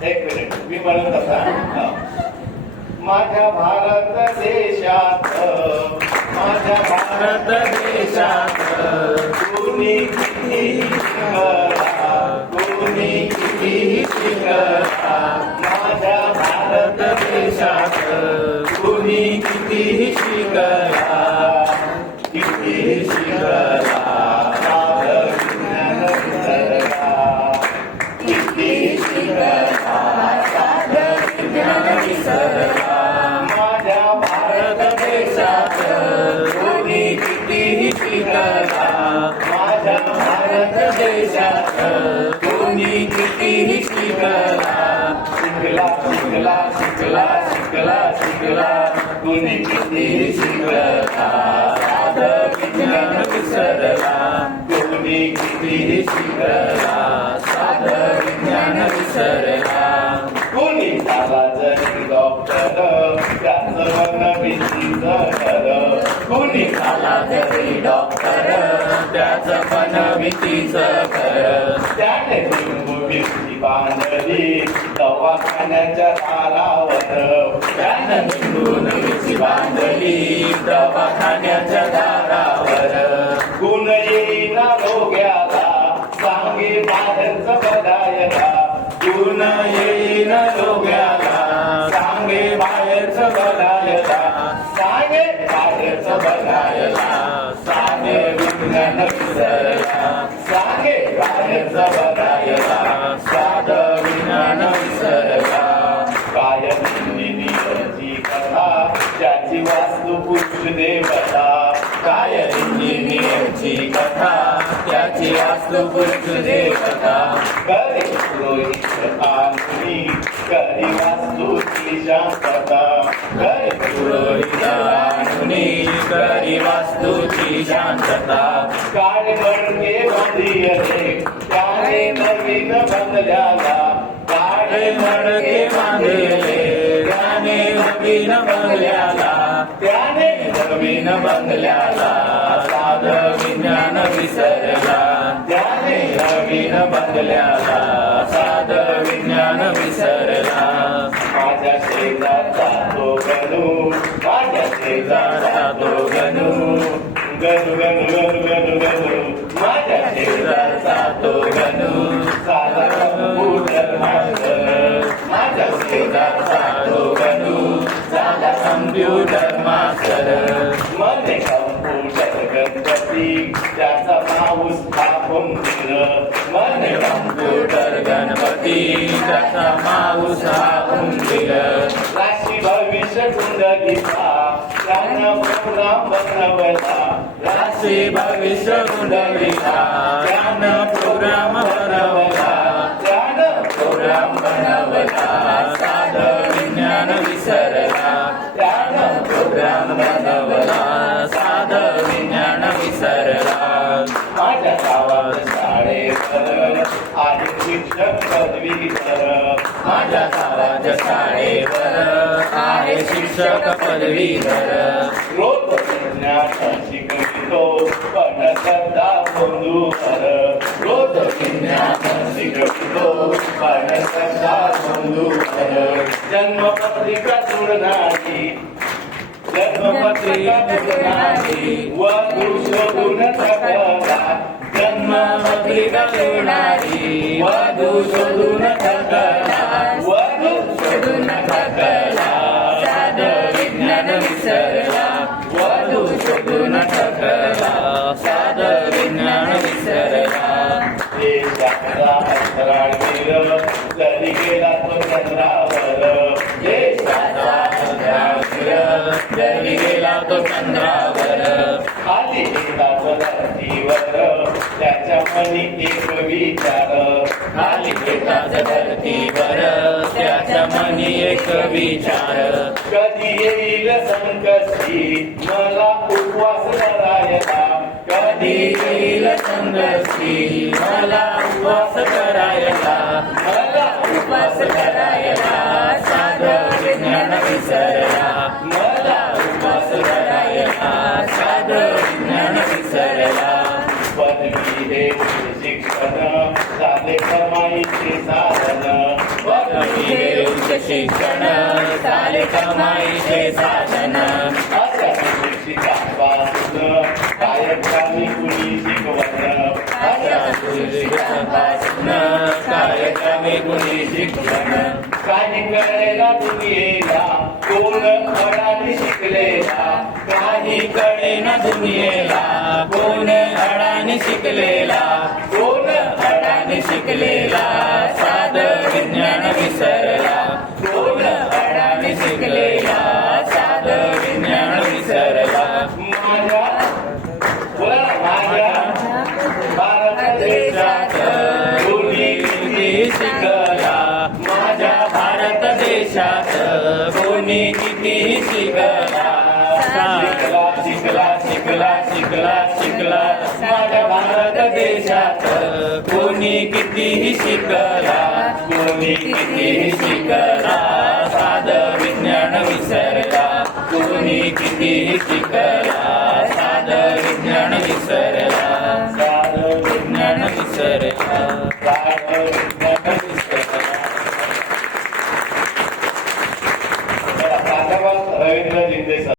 एक मिनिट मी म्हणत होता माझ्या भारत देशात माझ्या भारत देशात कुणी किती शिकला कुणी किती शिकला माझ्या भारत देशात कुणी किती शिकला किती शिकला माझ्या भारत देशात कोणी कितीही शिकला माझ्या भारत देशात कोणी कितीही शिकला शिकला शिकला शिकला शिकला शिकला कोणी कितीही शिकला साधं विज्ञान विसरला कोणी कितीही शिकला साधं विज्ञान विसरला कोणी झाला जरी डॉक्टर त्याचं मन भीतीचं घर कोणी झाला जरी डॉक्टर त्याचं मन भीतीचं घर त्याने लिंबू बांधली दवाखान्याच्या दारावर त्याने लिंबू बांधली दवाखान्याच्या दारावर गुण येईना रोग्याला सांगे बाहेरचं बघायला गुण येईन रोग्याला सांगे बाहेरचं बघायला सांगे बाहेरचं बघायला सांगे विज्ञान विसरला सांगे बाहेरचं बघायला साधं विज्ञान विसरला काय इंजिनियरची कथा ज्याची वास्तू पुरुष देवता काय इंजिनियरची कथा त्याची वास्तू पुरुष देवता करे पुरोहित आंगणी करी वास्तूची शांतता करे पुरोहित आंगणी करी वास्तूची शांतता काळे मडके बांधिले त्याने नवीन बंगल्याला काळे मडके बांधिले त्याने नवीन बंगल्याला त्याने नवीन बंगल्याला साधं विज्ञान विसरला त्याने नवीन बंगल्याला साधं विज्ञान विसरला माझ्या शेजारचा तो गणू माझ्या शेजारचा तो गणू गणू गणू गणू गणू गणू माझ्या शेजारचा तो गणू साधा कम्प्युटर मास्टर माझ्या शेजारचा तो गणू साधा कम्प्युटर मास्टर मध्ये कम्प्युटर गणपती त्याचा माऊस टाकून दिलं मध्ये कम्प्युटर गणपती त्याचा माऊस टाकून दिलं राशी भविष्य कुंडलीचा त्यानं प्रोग्राम बनवला राशी भविष्य कुंडलीचा त्यानं प्रोग्राम बनवला त्यानं प्रोग्राम बनवला साधं विज्ञान विसरला त्यानं प्रोग्राम बनवला साधं विज्ञान विसरला माझ्या गावात शाळेवर आहे शिक्षक पदवीधर माझ्या गावाच्या शाळेवर आहे शिक्षक पदवीधर रोज विज्ञान शिकवितो पण श्रद्धा बंधूवर रोज विज्ञान शिकवितो पण श्रद्धा बंधूवर जन्मपत्रिका जुळणारी जन्मपत्रिका जुळणारी वधू शोधून थकला जन्मपत्रिका जुळणारी वधू शोधून थकला वधू शोधून थकला साधं विज्ञान विसरला वधू शोधून थकला साधं विज्ञान विसरला देशाचा अंतराळ गेलं कधी गेला तो चंद्रावर देशाचा अंतराळ गेलं कधी गेला तो चंद्रावर खाली गेला तो धरतीवर त्याच्या मनी एक विचार खाली गेला धरतीवर त्याच्या मनी एक विचार कधी येईल संकष्टी मला उपवास करायला कधी येईल संकष्टी मला उपवास करायला मला उपवास करायला साधं विज्ञान विसरला मला उपवास करायला साधं विज्ञान विसरला पदवी हे शिक्षण झाले कमाईचे साधन पदवी शिक्षण झाले कमाईचे साधन अशा शिक्षिकांपासून कार्यक्रमी कुणी शिकवण अशा शिक्षकांपासून कार्यक्रमी कुणी शिकवण काही कळेना दुनियेला कोण अडाणी शिकलेला काही कळेना दुनियेला कोण अडाणी शिकलेला कोण अडाणी शिकलेला साधं विज्ञान विसरला कोण अडाणी शिकलेला साधं विज्ञान विसरला माझ्या भारत देशात कोणी किती शिकला माझ्या भारत देशात कोणी किती शिकला शिकला शिकला शिकला शिकला माझ्या भारत देशात कोणी कितीही शिकला कोणी कितीही शिकला साधं विज्ञान विसरला कोणी कितीही शिकला साधं विज्ञान विसरला साधं विज्ञान विसरला